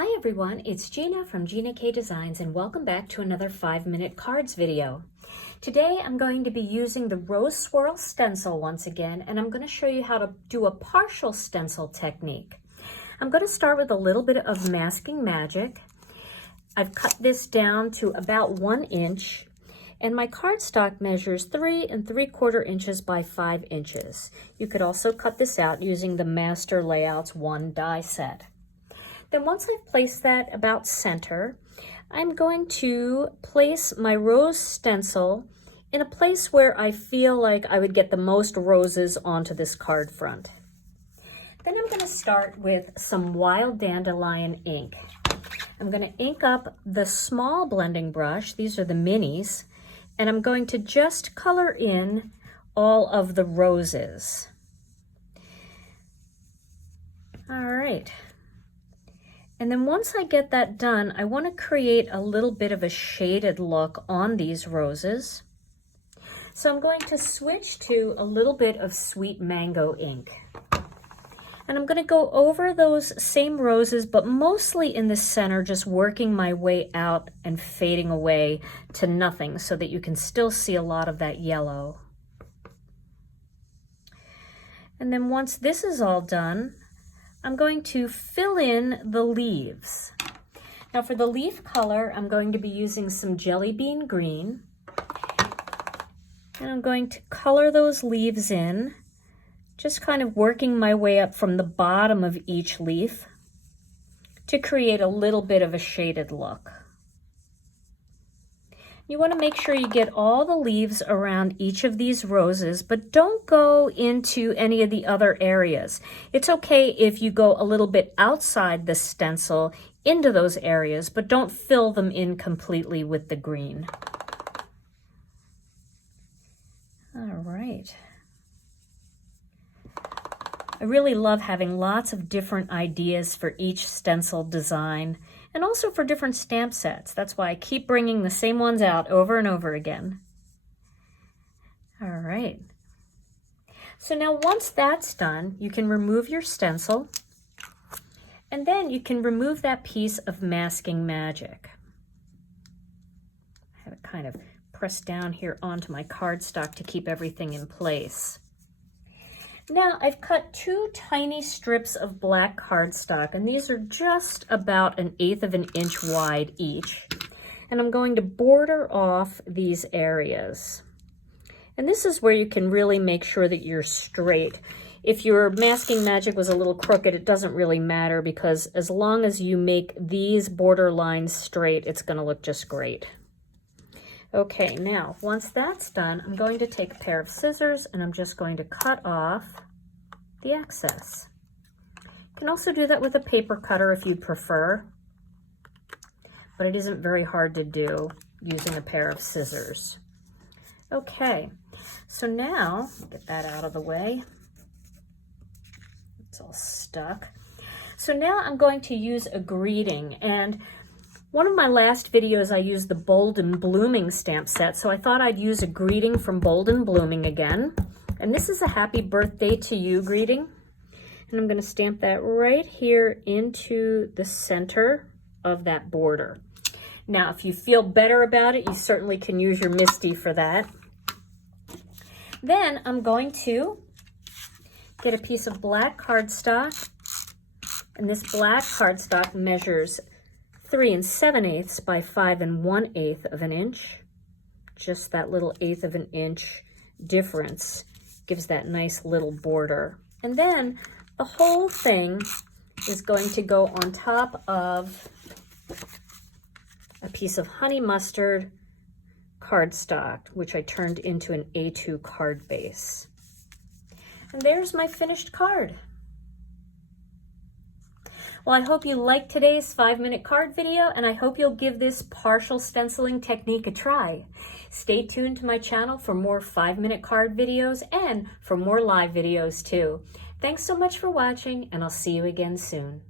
Hi everyone, it's Gina from Gina K Designs and welcome back to another 5-minute cards video. Today I'm going to be using the Rose Swirl stencil once again, and I'm going to show you how to do a partial stencil technique. I'm going to start with a little bit of masking magic. I've cut this down to about 1 inch, and my cardstock measures 3 3/4 inches by 5 inches. You could also cut this out using the Master Layouts 1 die set. Then once I've placed that about center, I'm going to place my rose stencil in a place where I feel like I would get the most roses onto this card front. Then I'm going to start with some Wild Dandelion ink. I'm going to ink up the small blending brush, these are the minis, and I'm going to just color in all of the roses. All right. And then once I get that done, I want to create a little bit of a shaded look on these roses. So I'm going to switch to a little bit of Sweet Mango ink. And I'm going to go over those same roses, but mostly in the center, just working my way out and fading away to nothing so that you can still see a lot of that yellow. And then once this is all done, I'm going to fill in the leaves. Now for the leaf color, I'm going to be using some Jelly Bean Green. And I'm going to color those leaves in, just kind of working my way up from the bottom of each leaf to create a little bit of a shaded look. You want to make sure you get all the leaves around each of these roses, but don't go into any of the other areas. It's okay if you go a little bit outside the stencil into those areas, but don't fill them in completely with the green. All right. I really love having lots of different ideas for each stencil design and also for different stamp sets. That's why I keep bringing the same ones out over and over again. All right. So now once that's done, you can remove your stencil and then you can remove that piece of masking magic. I have it kind of pressed down here onto my cardstock to keep everything in place. Now I've cut 2 tiny strips of black cardstock, and these are just about 1/8 of an inch wide each. And I'm going to border off these areas. And this is where you can really make sure that you're straight. If your masking magic was a little crooked, it doesn't really matter, because as long as you make these border lines straight, it's going to look just great. Okay, now, once that's done, I'm going to take a pair of scissors and I'm just going to cut off the excess. You can also do that with a paper cutter if you prefer, but it isn't very hard to do using a pair of scissors. Okay, so now, get that out of the way. It's all stuck. So now I'm going to use a greeting, and one of my last videos I used the Bold and Blooming stamp set, so I thought I'd use a greeting from Bold and Blooming again. And this is a happy birthday to you greeting. And I'm going to stamp that right here into the center of that border. Now, if you feel better about it, you certainly can use your MISTI for that. Then I'm going to get a piece of black cardstock. And this black cardstock measures 3 7/8 by 5 1/8 of an inch. Just that little 1/8 of an inch difference gives that nice little border. And then the whole thing is going to go on top of a piece of honey mustard cardstock, which I turned into an A2 card base. And there's my finished card. Well, I hope you liked today's 5-minute card video, and I hope you'll give this partial stenciling technique a try. Stay tuned to my channel for more 5-minute card videos and for more live videos too. Thanks so much for watching, and I'll see you again soon.